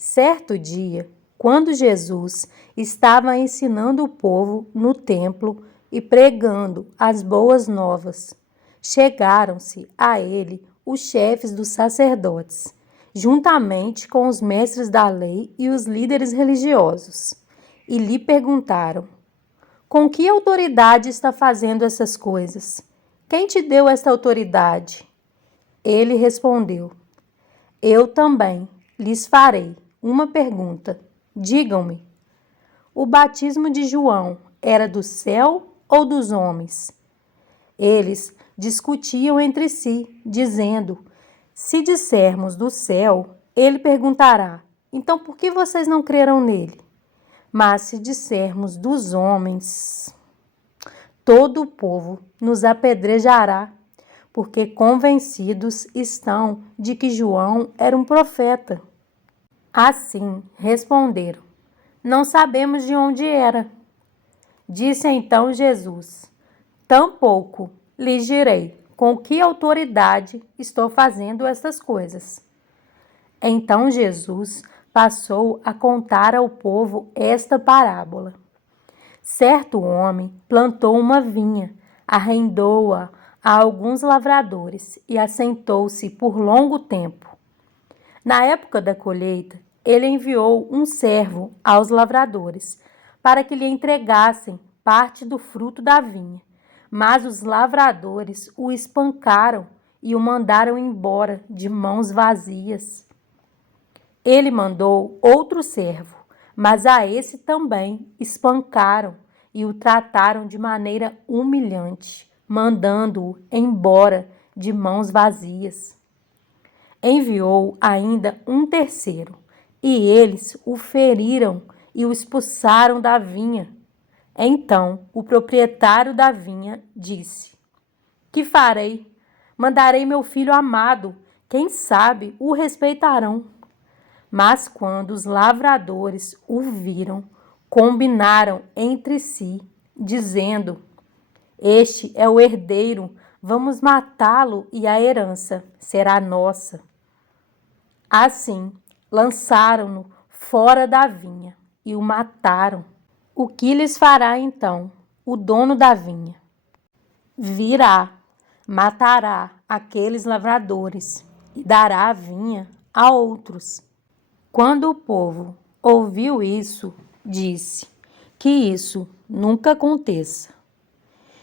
Certo dia, quando Jesus estava ensinando o povo no templo e pregando as boas novas, chegaram-se a ele os chefes dos sacerdotes, juntamente com os mestres da lei e os líderes religiosos, e lhe perguntaram: com que autoridade está fazendo essas coisas? Quem te deu esta autoridade? Ele respondeu: eu também lhes farei uma pergunta. Digam-me: o batismo de João era do céu ou dos homens? Eles discutiam entre si, dizendo: se dissermos do céu, ele perguntará: então por que vocês não creram nele? Mas se dissermos dos homens, todo o povo nos apedrejará, porque convencidos estão de que João era um profeta. Assim responderam: não sabemos de onde era. Disse então Jesus: tampouco lhes direi com que autoridade estou fazendo estas coisas. Então Jesus passou a contar ao povo esta parábola. Certo homem plantou uma vinha, arrendou-a a alguns lavradores e assentou-se por longo tempo. Na época da colheita, ele enviou um servo aos lavradores para que lhe entregassem parte do fruto da vinha. Mas os lavradores o espancaram e o mandaram embora de mãos vazias. Ele mandou outro servo, mas a esse também espancaram e o trataram de maneira humilhante, mandando-o embora de mãos vazias. Enviou ainda um terceiro, e eles o feriram e o expulsaram da vinha. Então o proprietário da vinha disse: que farei? Mandarei meu filho amado, quem sabe o respeitarão. Mas quando os lavradores o viram, combinaram entre si, dizendo: este é o herdeiro, vamos matá-lo e a herança será nossa. Assim, lançaram-no fora da vinha e o mataram. O que lhes fará então o dono da vinha? Virá, matará aqueles lavradores e dará a vinha a outros. Quando o povo ouviu isso, disse: que isso nunca aconteça.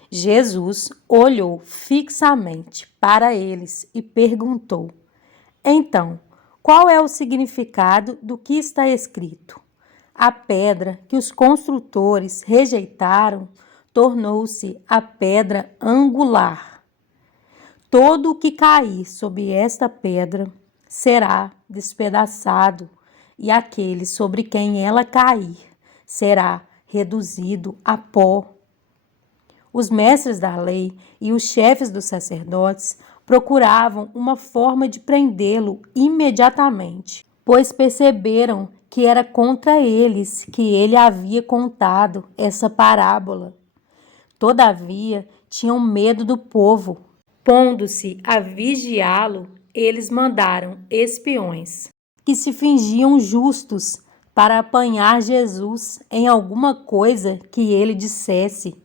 Jesus olhou fixamente para eles e perguntou: então, qual é o significado do que está escrito? A pedra que os construtores rejeitaram tornou-se a pedra angular. Todo o que cair sob esta pedra será despedaçado, e aquele sobre quem ela cair será reduzido a pó. Os mestres da lei e os chefes dos sacerdotes procuravam uma forma de prendê-lo imediatamente, pois perceberam que era contra eles que ele havia contado essa parábola. Todavia, tinham medo do povo. Pondo-se a vigiá-lo, eles mandaram espiões, que se fingiam justos, para apanhar Jesus em alguma coisa que ele dissesse,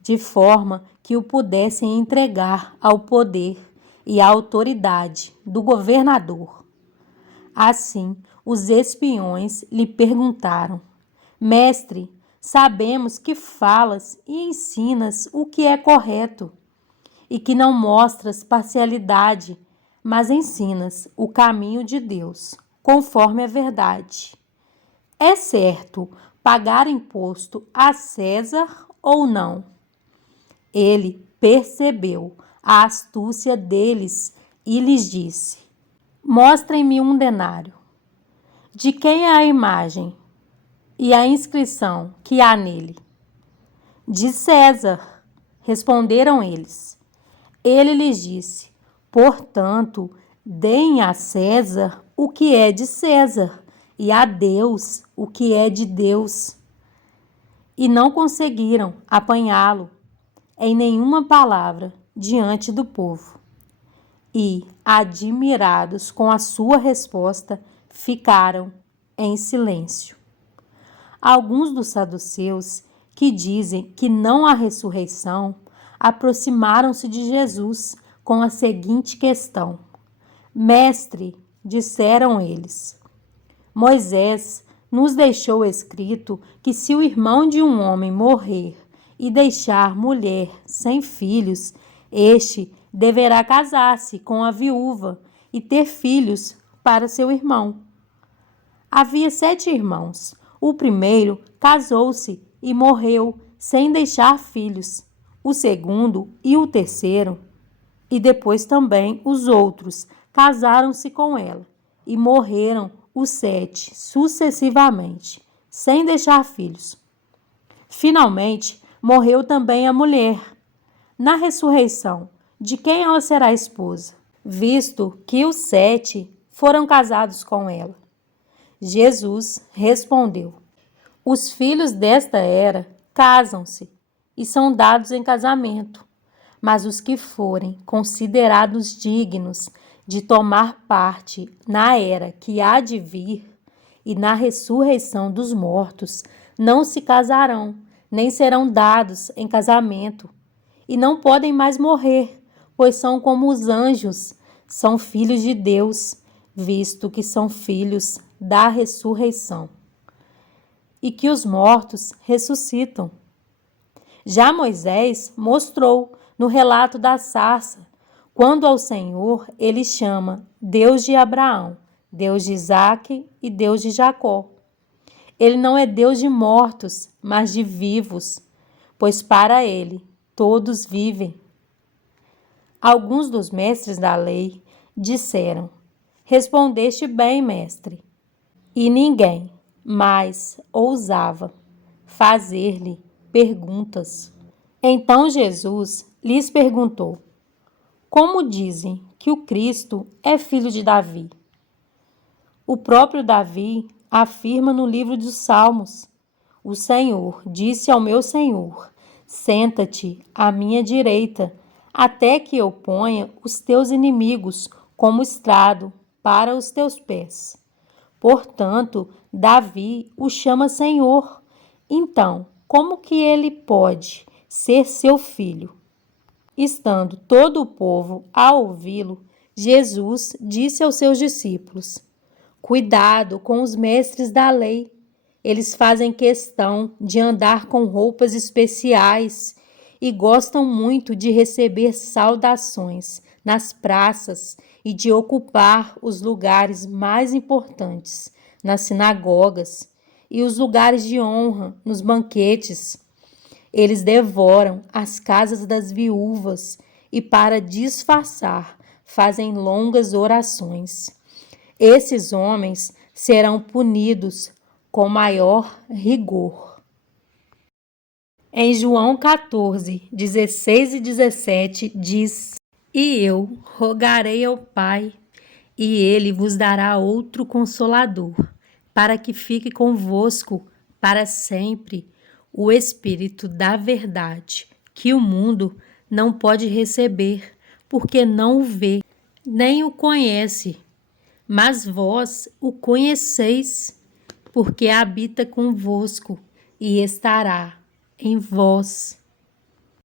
de forma que o pudessem entregar ao poder e à autoridade do governador. Assim, os espiões lhe perguntaram: mestre, sabemos que falas e ensinas o que é correto, e que não mostras parcialidade, mas ensinas o caminho de Deus, conforme a verdade. É certo pagar imposto a César ou não? Ele percebeu a astúcia deles e lhes disse: mostrem-me um denário. De quem é a imagem e a inscrição que há nele? De César, responderam eles. Ele lhes disse: portanto, deem a César o que é de César e a Deus o que é de Deus. E não conseguiram apanhá-lo em nenhuma palavra diante do povo. E, admirados com a sua resposta, ficaram em silêncio. Alguns dos saduceus, que dizem que não há ressurreição, aproximaram-se de Jesus com a seguinte questão: Mestre, disseram eles, Moisés nos deixou escrito que se o irmão de um homem morrer e deixar mulher sem filhos, este deverá casar-se com a viúva e ter filhos para seu irmão. Havia 7 irmãos. O primeiro casou-se e morreu sem deixar filhos. O segundo e o terceiro, e depois também os outros, casaram-se com ela e morreram os 7 sucessivamente, sem deixar filhos. Finalmente, morreu também a mulher. Na ressurreição, de quem ela será esposa, visto que os 7 foram casados com ela? Jesus respondeu: Os filhos desta era casam-se e são dados em casamento, mas os que forem considerados dignos de tomar parte na era que há de vir e na ressurreição dos mortos não se casarão, nem serão dados em casamento, e não podem mais morrer, pois são como os anjos, são filhos de Deus, visto que são filhos da ressurreição, e que os mortos ressuscitam. Já Moisés mostrou no relato da sarça, quando ao Senhor ele chama Deus de Abraão, Deus de Isaque e Deus de Jacó. Ele não é Deus de mortos, mas de vivos, pois para ele todos vivem. Alguns dos mestres da lei disseram: Respondeste bem, mestre. E ninguém mais ousava fazer-lhe perguntas. Então Jesus lhes perguntou: Como dizem que o Cristo é filho de Davi? O próprio Davi afirma no livro dos Salmos: O Senhor disse ao meu Senhor: Senta-te à minha direita, até que eu ponha os teus inimigos como estrado para os teus pés. Portanto, Davi o chama Senhor. Então, como que ele pode ser seu filho? Estando todo o povo a ouvi-lo, Jesus disse aos seus discípulos: Cuidado com os mestres da lei. Eles fazem questão de andar com roupas especiais e gostam muito de receber saudações nas praças e de ocupar os lugares mais importantes nas sinagogas e os lugares de honra nos banquetes. Eles devoram as casas das viúvas e, para disfarçar, fazem longas orações. Esses homens serão punidos com maior rigor. Em João 14, 16 e 17 diz: E eu rogarei ao Pai, e ele vos dará outro Consolador, para que fique convosco para sempre, o Espírito da verdade, que o mundo não pode receber, porque não o vê, nem o conhece. Mas vós o conheceis, porque habita convosco e estará em vós.